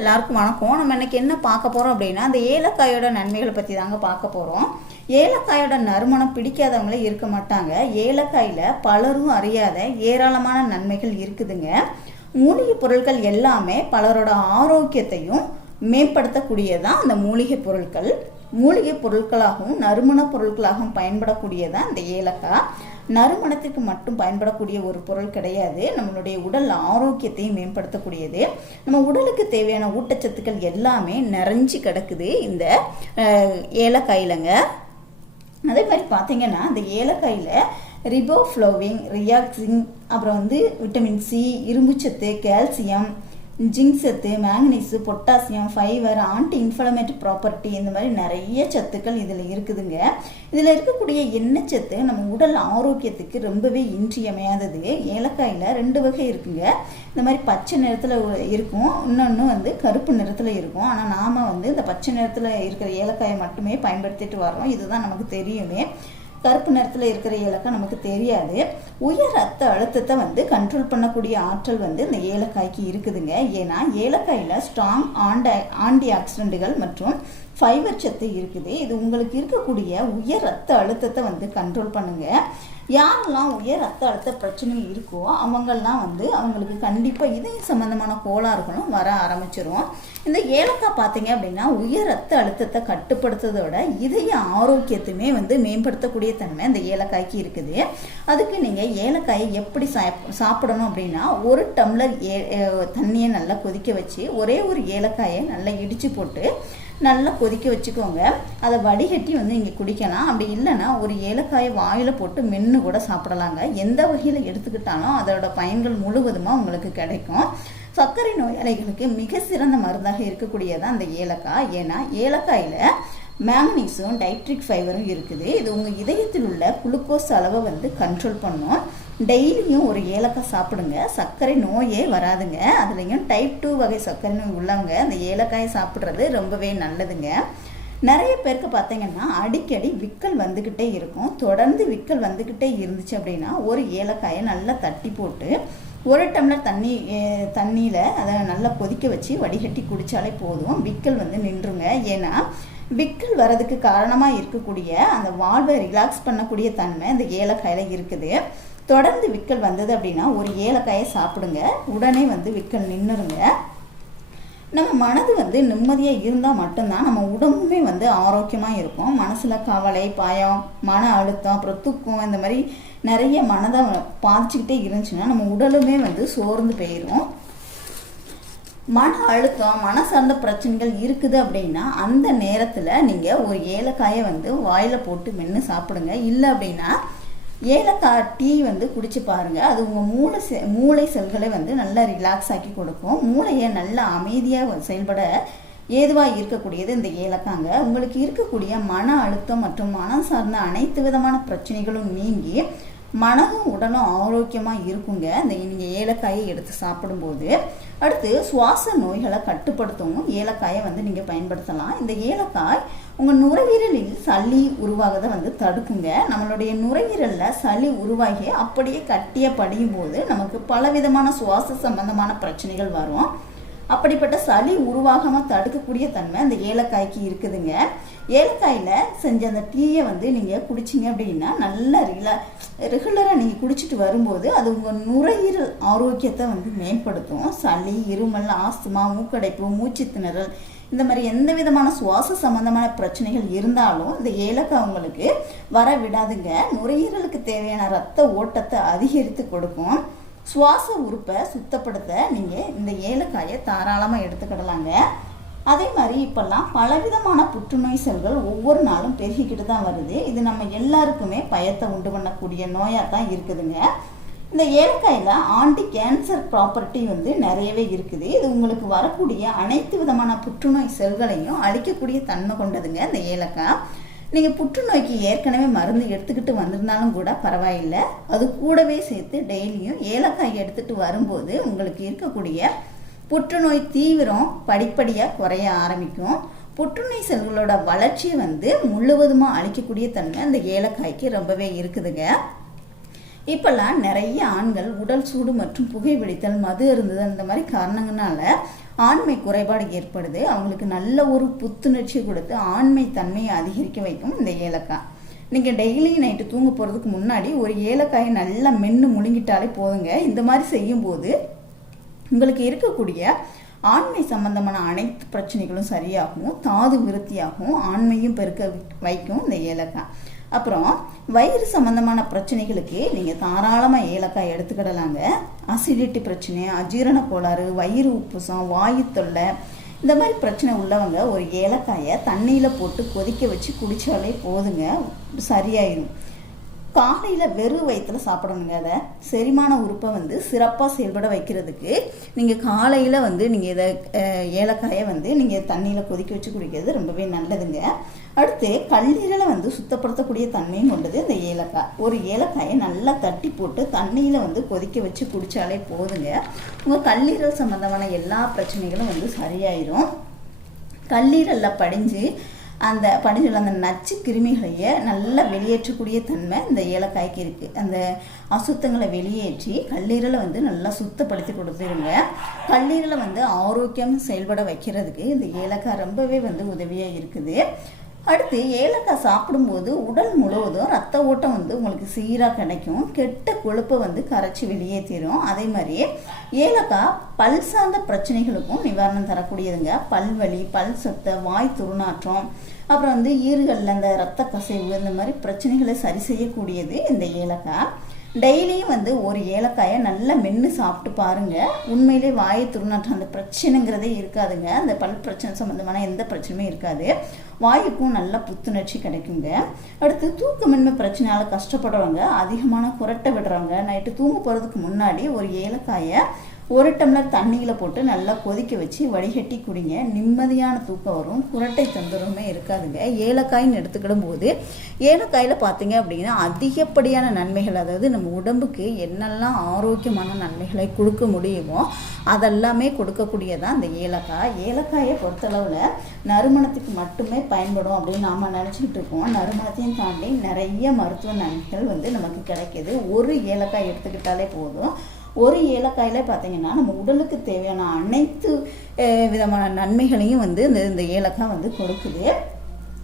எல்லாருக்கும் வணக்கம். நம்ம இன்னைக்கு என்ன பார்க்க போகிறோம் அப்படின்னா அந்த ஏலக்காயோட நன்மைகளை பற்றி தாங்க பார்க்க போகிறோம் ஏலக்காயோட நறுமணம் பிடிக்காதவங்களே இருக்க மாட்டாங்க. ஏலக்காயில் பலரும் அறியாத ஏராளமான நன்மைகள் இருக்குதுங்க. மூலிகை பொருட்கள் எல்லாமே பலரோட ஆரோக்கியத்தையும் மேம்படுத்தக்கூடியதான் அந்த மூலிகை பொருட்கள். மூலிகை பொருட்களாகவும் நறுமண பொருட்களாகவும் பயன்படக்கூடியதான் இந்த ஏலக்காய். நறுமணத்திற்கு மட்டும் பயன்படக்கூடிய ஒரு பொருள் கிடையாது. நம்மளுடைய உடல் ஆரோக்கியத்தையும் மேம்படுத்தக்கூடியது. நம்ம உடலுக்கு தேவையான ஊட்டச்சத்துக்கள் எல்லாமே நிறைஞ்சு கிடக்குது. இந்த ஏலக்காயிலங்க. அதே மாதிரி பார்த்தீங்கன்னா இந்த ஏலக்காயில் ரிபோஃப்ளோவிங் ரியாக்சிங் அப்புறம் வந்து விட்டமின் சி இரும்புச்சத்து கால்சியம் ஜிங்க் சத்து manganese potassium fibre anti inflammatory property இந்த மாதிரி நிறைய சத்துக்கள் இதில் இருக்குதுங்க. இதில் இருக்கக்கூடிய எண்ணெய் சத்து நம்ம உடல் ஆரோக்கியத்துக்கு ரொம்பவே இன்றியமையாதது. ஏலக்காயில் ரெண்டு வகை இருக்குங்க. இந்த மாதிரி பச்சை நிறத்தில் இருக்கும். இன்னொன்று வந்து கருப்பு நிறத்தில் இருக்கும். ஆனால் நாம் வந்து இந்த பச்சை நிறத்தில் இருக்கிற ஏலக்காயை மட்டுமே பயன்படுத்திட்டு வரோம் இதுதான் நமக்கு தெரியுமே. கருப்பு நிறத்தில் இருக்கிற ஏலக்காய் நமக்கு தெரியாது. உயர் ரத்த அழுத்தத்தை வந்து கண்ட்ரோல் பண்ணக்கூடிய ஆற்றல் வந்து இந்த ஏலக்காய்க்கு இருக்குதுங்க. ஏன்னா ஏலக்காயில் ஸ்ட்ராங் ஆண்ட ஆன்டி ஆக்சிடென்ட்டுகள் மற்றும் ஃபைபர் சத்து இருக்குது இது உங்களுக்கு இருக்கக்கூடிய உயர் ரத்த அழுத்தத்தை வந்து கண்ட்ரோல் பண்ணுங்கள் யாரெல்லாம் உயர் ரத்த அழுத்த பிரச்சனை இருக்கோ அவங்கெல்லாம் வந்து அவங்களுக்கு கண்டிப்பாக இதய சம்மந்தமான கோளாறுகளும் வர ஆரம்பிச்சிரும். இந்த ஏலக்காய் பார்த்தீங்க அப்படின்னா உயர் ரத்த அழுத்தத்தை கட்டுப்படுத்துறதோட இதய ஆரோக்கியத்தையுமே வந்து மேம்படுத்தக்கூடிய தன்மை இந்த ஏலக்காய்க்கு இருக்குது. அதுக்கு நீங்கள் ஏலக்காயை எப்படி சாப் சாப்பிடணும் அப்படின்னா ஒரு டம்ளர் ஏ தண்ணியை நல்லா கொதிக்க வச்சு ஒரே ஒரு ஏலக்காயை நல்லா இடித்து போட்டு நல்லா கொதிக்க வச்சுக்கோங்க. அதை வடிகட்டி வந்து நீங்கள் குடிக்கலாம். அப்படி இல்லைன்னா ஒரு ஏலக்காயை வாயில் போட்டு மென்று கூட சாப்பிடலாங்க. எந்த வகையில் எடுத்துக்கிட்டாலும் அதோட பயன்கள் முழுவதுமாக உங்களுக்கு கிடைக்கும். சர்க்கரை நோயாளிகளுக்கு மிக சிறந்த மருந்தாக இருக்கக்கூடியது அந்த ஏலக்காய். ஏன்னா ஏலக்காயில் மேங்கனீஸும் டைட்ரிக் ஃபைபரும் இருக்குது. இது உங்கள் இதயத்தில் உள்ள குளுக்கோஸ் அளவை வந்து கண்ட்ரோல் பண்ணும். டெய்லியும் ஒரு ஏலக்காய் சாப்பிடுங்க. சர்க்கரை நோயே வராதுங்க. அதுலேயும் டைப் டூ வகை சர்க்கரை நோய் உள்ளவங்க அந்த ஏலக்காயை சாப்பிட்றது ரொம்பவே நல்லதுங்க. நிறைய பேருக்கு பார்த்தீங்கன்னா அடிக்கடி விக்கல் வந்துக்கிட்டே இருக்கும். தொடர்ந்து விக்கல் வந்துக்கிட்டே இருந்துச்சு அப்படின்னா ஒரு ஏலக்காயை நல்லா தட்டி போட்டு ஒரு டம்ளர் தண்ணி தண்ணியில் அதை நல்லா கொதிக்க வச்சு வடிகட்டி குடித்தாலே போதும். விக்கல் வந்து நின்றுங்க. ஏன்னா விக்கல் வரதுக்கு காரணமாக இருக்கக்கூடிய அந்த வால்வை ரிலாக்ஸ் பண்ணக்கூடிய தன்மை இந்த ஏலக்காயில் இருக்குது. தொடர்ந்து விக்கல் வந்தது அப்படின்னா ஒரு ஏலக்காயை சாப்பிடுங்க. உடனே வந்து விக்கல் நின்றுருங்க நம்ம மனது வந்து நிம்மதியாக இருந்தால் மட்டும்தான் நம்ம உடம்புமே வந்து ஆரோக்கியமாக இருக்கும். மனசில் கவலை பயம் மன அழுத்தம் அப்புறம் தூக்கம் இந்த மாதிரி நிறைய மனதை பாதிச்சுக்கிட்டே இருந்துச்சுன்னா நம்ம உடலுமே வந்து சோர்ந்து போயிடும் மன அழுத்தம் மன சார்ந்த பிரச்சனைகள் இருக்குது அப்படின்னா அந்த நேரத்தில் நீங்கள் ஒரு ஏலக்காயை வந்து வாயில் போட்டு மென்று சாப்பிடுங்க. இல்லை அப்படின்னா ஏலக்காய் டீ வந்து குடிச்சு பாருங்க. அது உங்கள் மூளை செ மூளை செல்களை வந்து நல்லா ரிலாக்ஸ் ஆக்கி கொடுக்கும். மூளையை நல்லா அமைதியாக செயல்பட ஏதுவாக இருக்கக்கூடியது இந்த ஏலக்காங்க. உங்களுக்கு இருக்கக்கூடிய மன அழுத்தம் மற்றும் மனம் சார்ந்த அனைத்து விதமான பிரச்சனைகளும் நீங்கி மனதும் உடலும் ஆரோக்கியமாக இருக்குங்க. இந்த நீங்கள் ஏலக்காயை எடுத்து சாப்பிடும்போது அடுத்து சுவாச நோய்களை கட்டுப்படுத்தவும் ஏலக்காயை வந்து நீங்கள் பயன்படுத்தலாம். இந்த ஏலக்காய் உங்கள் நுரையீரலில் சளி உருவாகதை வந்து தடுக்குங்க. நம்மளுடைய நுரையீரலில் சளி உருவாகி அப்படியே கட்டிய படியும் போது நமக்கு பலவிதமான சுவாச சம்பந்தமான பிரச்சனைகள் வரும். அப்படிப்பட்ட சளி உருவாகாமல் தடுக்கக்கூடிய தன்மை அந்த ஏலக்காய்க்கு இருக்குதுங்க. ஏலக்காயில் செஞ்ச அந்த டீயை வந்து நீங்கள் குடிச்சிங்க அப்படின்னா நல்லா ரிலா ரெகுலராக நீங்கள் குடிச்சிட்டு வரும்போது அது உங்கள் நுரையீரல் ஆரோக்கியத்தை வந்து மேம்படுத்தும். சளி இருமல் ஆஸ்துமா மூக்கடைப்பு மூச்சு திணறல் இந்த மாதிரி எந்த விதமான சுவாச சம்பந்தமான பிரச்சனைகள் இருந்தாலும் இந்த ஏலக்காய் உங்களுக்கு வர விடாதுங்க. நுரையீரலுக்கு தேவையான ரத்த ஓட்டத்தை அதிகரித்து கொடுக்கும். சுவாச உறுப்பை சுத்தப்படுத்த நீங்கள் இந்த ஏலக்காயை தாராளமாக எடுத்துக்கிடலாங்க. அதே மாதிரி இப்போல்லாம் பலவிதமான புற்றுநோய் செல்கள் ஒவ்வொரு நாளும் பெருகிக்கிட்டு தான் வருது. இது நம்ம எல்லாருக்குமே பயத்தை உண்டு பண்ணக்கூடிய நோயாக தான் இருக்குதுங்க. இந்த ஏலக்காயில் ஆண்டி கேன்சர் ப்ராப்பர்ட்டி வந்து நிறையவே இருக்குது. இது உங்களுக்கு வரக்கூடிய அனைத்து விதமான புற்றுநோய் செல்களையும் அழிக்கக்கூடிய தன்மை கொண்டதுங்க இந்த ஏலக்காய். நீங்கள் புற்றுநோய்க்கு ஏற்கனவே மருந்து எடுத்துக்கிட்டு வந்திருந்தாலும் கூட பரவாயில்லை. அது கூடவே சேர்த்து டெய்லியும் ஏலக்காய் எடுத்துகிட்டு வரும்போது உங்களுக்கு இருக்கக்கூடிய புற்றுநோய் தீவிரம் படிப்படியாக குறைய ஆரம்பிக்கும். புற்றுநோய் செல்களோட வளர்ச்சியை வந்து முழுவதுமாக அழிக்கக்கூடிய தன்மை அந்த ஏலக்காய்க்கு ரொம்பவே இருக்குதுங்க. இப்போல்லாம் நிறைய ஆண்கள் உடல் சூடு மற்றும் புகைப்பிடித்தல் மது இருந்தது அந்த மாதிரி காரணங்களால ஆண்மை குறைபாடு ஏற்படுது. அவங்களுக்கு நல்ல ஒரு புத்துணர்ச்சி கொடுத்து ஆண்மை தன்மையை அதிகரிக்க வைக்கும் இந்த ஏலக்காய். நீங்கள் டெய்லி நைட்டு தூங்க போகிறதுக்கு முன்னாடி ஒரு ஏலக்காயை நல்லா மென்று முழுங்கிட்டாலே போதுங்க. இந்த மாதிரி செய்யும்போது உங்களுக்கு இருக்கக்கூடிய ஆண்மை சம்பந்தமான அனைத்து பிரச்சனைகளும் சரியாகும் தாது விருத்தியாகும் ஆண்மையும் பெருக்க வைக்கும் இந்த ஏலக்காய். அப்புறம் வயிறு சம்பந்தமான பிரச்சனைகளுக்கு நீங்கள் தாராளமாக ஏலக்காய் எடுத்துக்கிடலாங்க. அசிடிட்டி பிரச்சனை அஜீரண கோளாறு வயிறு உப்புசம் வாயு தொல்லை இந்த மாதிரி பிரச்சனை உள்ளவங்க ஒரு ஏலக்காயை தண்ணியில் போட்டு கொதிக்க வச்சு குடித்தாலே போதுங்க. சரியாயிடும் காலையில் வெறும் வயிற்றில் சாப்பிடணுங்க அதை. செரிமான உறுப்பை வந்து சிறப்பாக செயல்பட வைக்கிறதுக்கு நீங்கள் காலையில் வந்து நீங்கள் இதை ஏலக்காயை வந்து நீங்கள் தண்ணியில் கொதிக்க வச்சு குடிக்கிறது ரொம்பவே நல்லதுங்க. அடுத்து கல்லீரலை வந்து சுத்தப்படுத்தக்கூடிய தன்மையும் கொண்டது இந்த ஏலக்காய். ஒரு ஏலக்காயை நல்லா தட்டி போட்டு தண்ணியில் வந்து கொதிக்க வச்சு குடித்தாலே போதுங்க. உங்கள் கல்லீரல் சம்மந்தமான எல்லா பிரச்சனைகளும் வந்து சரியாயிரும். கல்லீரலில் படிஞ்சு அந்த படிஞ்சுள்ள அந்த நச்சு கிருமிகளையே நல்லா வெளியேற்றக்கூடிய தன்மை இந்த ஏலக்காய்க்கு இருக்குது அந்த அசுத்தங்களை வெளியேற்றி கல்லீரலை வந்து நல்லா சுத்தப்படுத்தி கொடுத்துருங்க. கல்லீரலை வந்து ஆரோக்கியம் செயல்பட வைக்கிறதுக்கு இந்த ஏலக்காய் ரொம்பவே வந்து உதவியாக இருக்குது. அடுத்து ஏலக்காய் சாப்பிடும்போது உடல் முழுவதும் ரத்த ஓட்டம் வந்து உங்களுக்கு சீராக கிடைக்கும். கெட்ட கொழுப்பை வந்து கரைச்சி வெளியேற்றிடும் அதே மாதிரி ஏலக்காய் பல் சார்ந்த பிரச்சனைகளுக்கும் நிவாரணம் தரக்கூடியதுங்க. பல்வலி பல் சொத்த வாய் துர்நாற்றம் அப்புறம் வந்து ஈறுகளில் அந்த ரத்த கசைவு இந்த மாதிரி பிரச்சனைகளை சரி செய்யக்கூடியது இந்த ஏலக்காய். டெய்லியும் வந்து ஒரு ஏலக்காயை நல்லா மென்று சாப்பிட்டு பாருங்க. உண்மையிலே வாயை துர்நாற்றம் அந்த பிரச்சனைங்கிறதே இருக்காதுங்க. அந்த பல் பிரச்சனை சம்மந்தமான எந்த பிரச்சனையுமே இருக்காது. வாயுக்கும் நல்ல புத்துணர்ச்சி கிடைக்குங்க. அடுத்து தூக்கமின்மை பிரச்சனையால் கஷ்டப்படுறவங்க அதிகமான குரட்டை விடுறவங்க நைட்டு தூங்க போகிறதுக்கு முன்னாடி ஒரு ஏலக்காயை ஒரு டம்ளர் தண்ணியில் போட்டு நல்லா கொதிக்க வச்சு வடிகட்டி குடிங்க. நிம்மதியான தூக்கம் வரும். குரட்டை தொந்தரவுமே இருக்காதுங்க. ஏலக்காயின்னு எடுத்துக்கிடும் போது ஏலக்காயில் பார்த்தீங்க அப்படின்னா அதிகப்படியான நன்மைகள் அதாவது நம்ம உடம்புக்கு என்னெல்லாம் ஆரோக்கியமான நன்மைகளை கொடுக்க முடியுமோ அதெல்லாமே கொடுக்கக்கூடியதான் அந்த ஏலக்காய். ஏலக்காயை பொறுத்தளவில் நறுமணத்துக்கு மட்டுமே பயன்படும் அப்படின்னு நாம் நினச்சிக்கிட்டு இருக்கோம். நறுமணத்தையும் தாண்டி நிறைய மருத்துவ நன்மைகள் வந்து நமக்கு கிடைக்கிது. ஒரு ஏலக்காய் எடுத்துக்கிட்டாலே போதும். ஒரு ஏலக்காயில் பார்த்தீங்கன்னா நம்ம உடலுக்கு தேவையான அனைத்து விதமான நன்மைகளையும் வந்து இந்த இந்த ஏலக்காய் வந்து கொடுக்குது.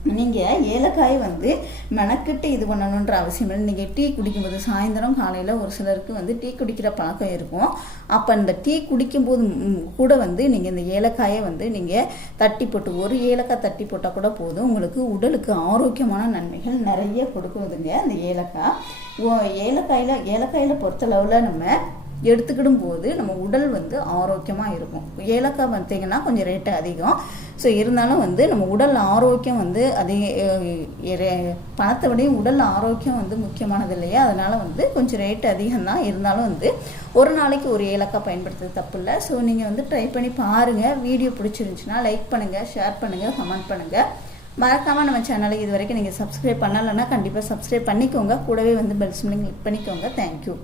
நீங்கள் ஏலக்காய் வந்து மெனக்கிட்டு இது பண்ணணுன்ற அவசியம் இல்லை. நீங்கள் டீ குடிக்கும்போது சாயந்தரம் காலையில் ஒரு சிலருக்கு வந்து டீ குடிக்கிற பழக்கம் இருக்கும். அப்போ இந்த டீ குடிக்கும்போது கூட வந்து நீங்கள் இந்த ஏலக்காயை வந்து நீங்கள் தட்டி போட்டு ஒரு ஏலக்காய் தட்டி போட்டால் கூட போதும். உங்களுக்கு உடலுக்கு ஆரோக்கியமான நன்மைகள் நிறைய கொடுக்குதுங்க அந்த ஏலக்காய். ஓ- ஏலக்காயில் ஏலக்காயில் பொறுத்தளவில் நம்ம எடுத்துக்கிடும் போது நம்ம உடல் வந்து ஆரோக்கியமாக இருக்கும். ஏலக்காய் பார்த்தீங்கன்னா கொஞ்சம் ரேட்டு அதிகம். ஸோ இருந்தாலும் வந்து நம்ம உடல் ஆரோக்கியம் வந்து அதிக பணத்தை விடையும் உடல் ஆரோக்கியம் வந்து முக்கியமானது இல்லையா? அதனால் வந்து கொஞ்சம் ரேட்டு அதிகம் தான் இருந்தாலும் வந்து ஒரு நாளைக்கு ஒரு ஏலக்காய் பயன்படுத்துறது தப்பு இல்லை. ஸோ நீங்கள் வந்து ட்ரை பண்ணி பாருங்கள் வீடியோ பிடிச்சிருந்துச்சுன்னா லைக் பண்ணுங்கள் ஷேர் பண்ணுங்கள் கமெண்ட் பண்ணுங்கள் மறக்காமல் நம்ம சேனலை இது வரைக்கும் நீங்கள் சப்ஸ்கிரைப் பண்ணலைன்னா கண்டிப்பாக சப்ஸ்கிரைப் பண்ணிக்கோங்க. கூடவே வந்து பெல் சிம்லிங் கிளிக் பண்ணிக்கோங்க. Thank you